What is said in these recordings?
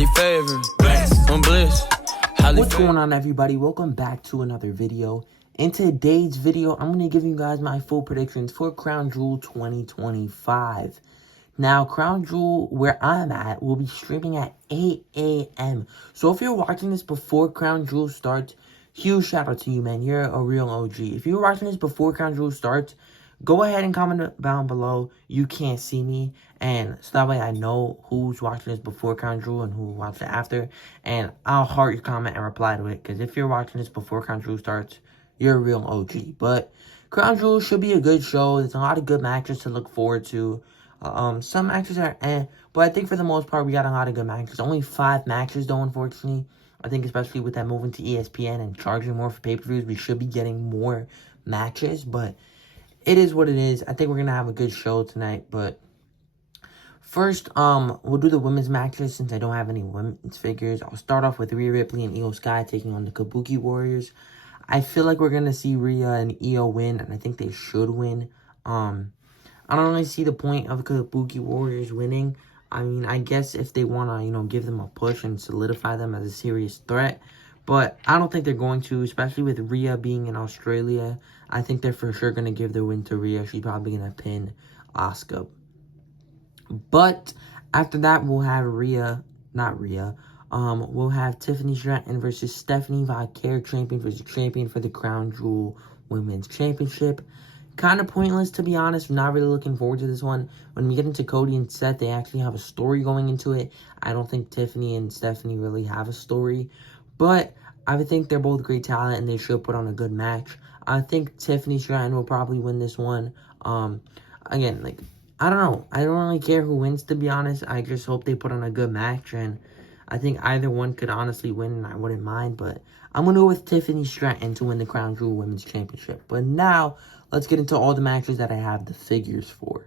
highly favored, I'm bliss. What's going on, everybody? Welcome back to another video. In today's video, I'm going to give you guys my full predictions for Crown Jewel 2025. Now, Crown Jewel, where I'm at, will be streaming at 8 a.m. So if you're watching this before Crown Jewel starts, huge shout out to you, man. You're a real OG. If you're watching this before Crown Jewel starts, go ahead and comment down below. You can't see me, and so that way I know who's watching this before Crown Jewel and who watched it after, and I'll heart your comment and reply to it, because if you're watching this before Crown Jewel starts, you're a real OG. But Crown Jewel should be a good show. There's a lot of good matches to look forward to. Some matches are but I think for the most part, we got a lot of good matches. Only 5 matches, though, unfortunately. I think especially with that moving to ESPN and charging more for pay-per-views, we should be getting more matches, but it is what it is. I think we're going to have a good show tonight, but first, we'll do the women's matches since I don't have any women's figures. I'll start off with Rhea Ripley and Io Sky taking on the Kabuki Warriors. I feel like we're going to see Rhea and Io win, and I think they should win. I don't really see the point of Kabuki Warriors winning. I mean, I guess if they want to, give them a push and solidify them as a serious threat. But I don't think they're going to, especially with Rhea being in Australia. I think they're for sure going to give the win to Rhea. She's probably going to pin Asuka. But after that, we'll have we'll have Tiffany Stratton versus Stephanie Vacquer, champion versus champion for the Crown Jewel Women's Championship. Kind of pointless, to be honest. I'm not really looking forward to this one. When we get into Cody and Seth, they actually have a story going into it. I don't think Tiffany and Stephanie really have a story. But I think they're both great talent, and they should put on a good match. I think Tiffany Stratton will probably win this one. Again, I don't know. I don't really care who wins, to be honest. I just hope they put on a good match, and I think either one could honestly win, and I wouldn't mind. But I'm going to go with Tiffany Stratton to win the Crown Jewel Women's Championship. But now, let's get into all the matches that I have the figures for.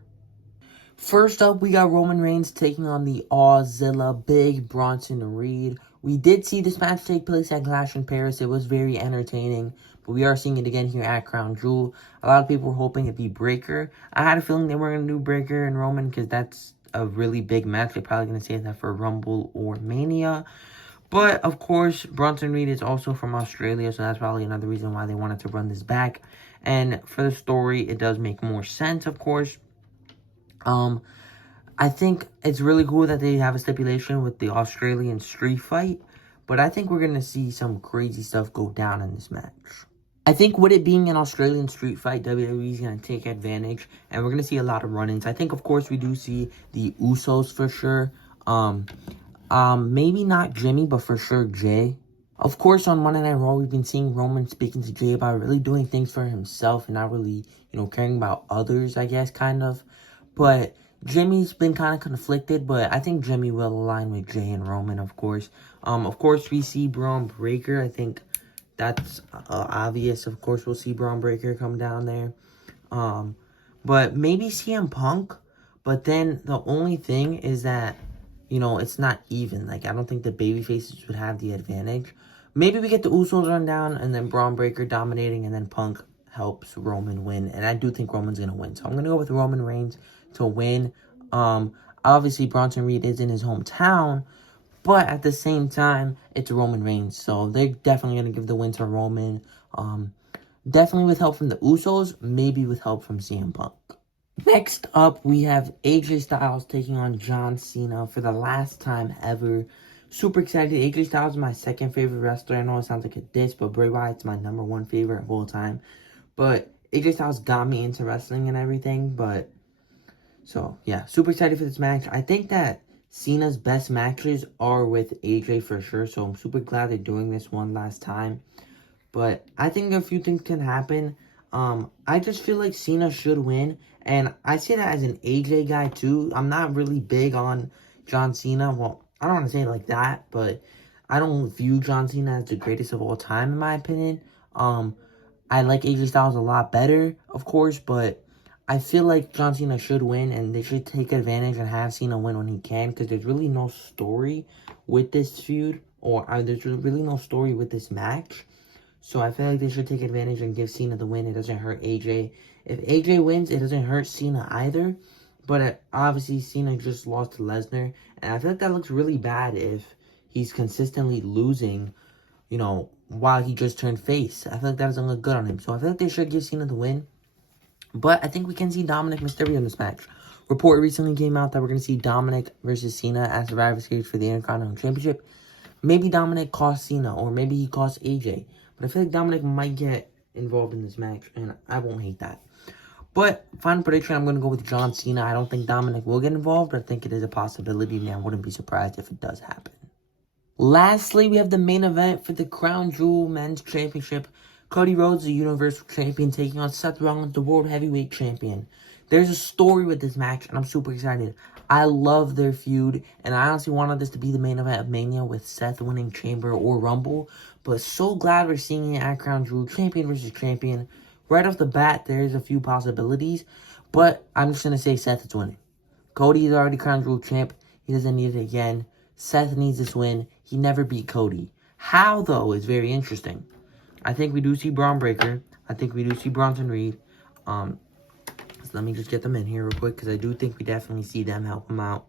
First up, we got Roman Reigns taking on the Auszilla Big Bronson Reed. We did see this match take place at Clash in Paris. It was very entertaining, but we are seeing it again here at Crown Jewel. A lot of people were hoping it'd be Breakker. I had a feeling they were going to do Breakker and Roman because that's a really big match. They're probably going to save that for Rumble or Mania. But, of course, Bronson Reed is also from Australia, so that's probably another reason why they wanted to run this back. And for the story, it does make more sense, of course. I think it's really cool that they have a stipulation with the Australian street fight. But I think we're going to see some crazy stuff go down in this match. I think with it being an Australian street fight, WWE is going to take advantage. And we're going to see a lot of run-ins. I think, of course, we do see the Usos for sure. Maybe not Jimmy, but for sure Jay. Of course, on Monday Night Raw, we've been seeing Roman speaking to Jay about really doing things for himself and not really, caring about others, I guess, kind of. But Jimmy's been kind of conflicted, but I think Jimmy will align with Jay and Roman, of course. Of course, we see Braun Breaker. I think that's obvious. Of course, we'll see Braun Breaker come down there. But maybe CM Punk. But then the only thing is that, it's not even. I don't think the babyfaces would have the advantage. Maybe we get the Usos run down and then Braun Breaker dominating and then Punk helps Roman win. And I do think Roman's going to win. So I'm going to go with Roman Reigns to win. Obviously, Bronson Reed is in his hometown. But at the same time, it's Roman Reigns. So they're definitely going to give the win to Roman. Definitely with help from the Usos. Maybe with help from CM Punk. Next up, we have AJ Styles taking on John Cena for the last time ever. Super excited. AJ Styles is my second favorite wrestler. I know it sounds like a diss, but Bray Wyatt's my #1 favorite of all time. But AJ Styles got me into wrestling and everything. So, yeah, super excited for this match. I think that Cena's best matches are with AJ for sure. So, I'm super glad they're doing this one last time. But I think a few things can happen. I just feel like Cena should win. And I say that as an AJ guy, too. I'm not really big on John Cena. Well, I don't want to say it like that, but I don't view John Cena as the greatest of all time, in my opinion. I like AJ Styles a lot better, of course, but I feel like John Cena should win, and they should take advantage and have Cena win when he can, because there's really no story with this feud, or there's really no story with this match. So I feel like they should take advantage and give Cena the win. It doesn't hurt AJ. If AJ wins, it doesn't hurt Cena either. But obviously, Cena just lost to Lesnar. And I feel like that looks really bad if he's consistently losing, you know, while he just turned face. I feel like that doesn't look good on him. So I feel like they should give Cena the win. But I think we can see Dominic Mysterio in this match. Report recently came out that we're going to see Dominic versus Cena at Survivor Series for the Intercontinental Championship. Maybe Dominic costs Cena, or maybe he costs AJ. But I feel like Dominic might get involved in this match, and I won't hate that. But, final prediction, I'm going to go with John Cena. I don't think Dominic will get involved, but I think it is a possibility, and I wouldn't be surprised if it does happen. Lastly, we have the main event for the Crown Jewel Men's Championship. Cody Rhodes, the Universal Champion, taking on Seth Rollins, the World Heavyweight Champion. There's a story with this match, and I'm super excited. I love their feud, and I honestly wanted this to be the main event of Mania with Seth winning Chamber or Rumble. But so glad we're seeing it at Crown Jewel, champion versus champion. Right off the bat, there's a few possibilities, but I'm just going to say Seth is winning. Cody is already Crown Jewel champ. He doesn't need it again. Seth needs this win. He never beat Cody. How, though, is very interesting. I think we do see Braun Breaker. I think we do see Bronson Reed. So let me just get them in here real quick, because I do think we definitely see them help him out.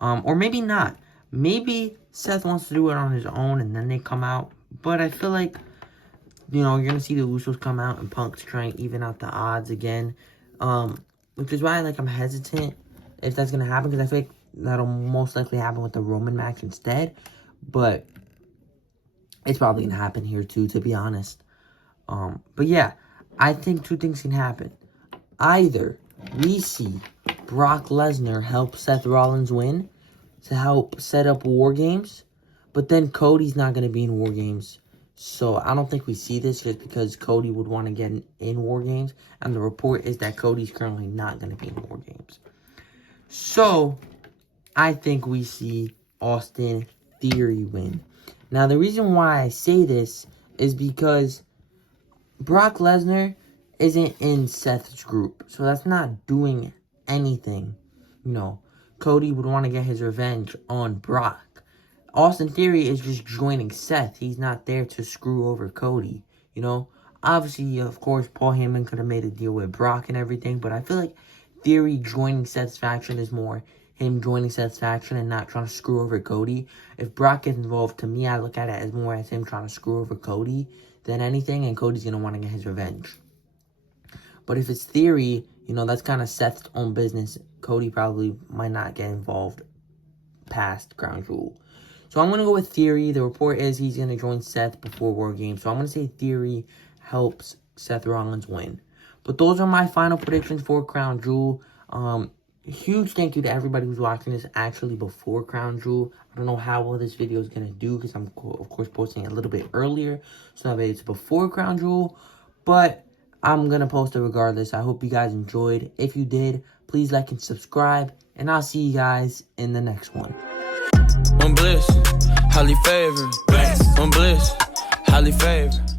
Or maybe not. Maybe Seth wants to do it on his own, and then they come out. But I feel like, you know, you're going to see the Usos come out and Punk's trying to even out the odds again. Which is why, like, I'm hesitant if that's going to happen, because I feel like that'll most likely happen with the Roman match instead. But it's probably going to happen here, too, to be honest. But yeah, I think two things can happen. Either we see Brock Lesnar help Seth Rollins win to help set up War Games, but then Cody's not going to be in War Games. So I don't think we see this just because Cody would want to get in War Games. And the report is that Cody's currently not going to be in War Games. So I think we see Austin Theory win. Now the reason why I say this is because Brock Lesnar isn't in Seth's group. So that's not doing anything. You know, Cody would want to get his revenge on Brock. Austin Theory is just joining Seth. He's not there to screw over Cody, you know. Obviously, of course, Paul Heyman could have made a deal with Brock and everything, but I feel like Theory joining Seth's faction is more him joining Seth's faction and not trying to screw over Cody. If Brock gets involved, to me, I look at it as more as him trying to screw over Cody than anything, and Cody's going to want to get his revenge. But if it's Theory, you know, that's kind of Seth's own business. Cody probably might not get involved past Crown Jewel. So I'm going to go with Theory. The report is he's going to join Seth before War Games. So I'm going to say Theory helps Seth Rollins win. But those are my final predictions for Crown Jewel. Huge thank you to everybody who's watching this actually before Crown Jewel. I don't know how well this video is going to do because I'm, of course, posting it a little bit earlier. So that it's before Crown Jewel. But I'm going to post it regardless. I hope you guys enjoyed. If you did, please like and subscribe. And I'll see you guys in the next one. On bliss, highly favored. On bliss, highly favored.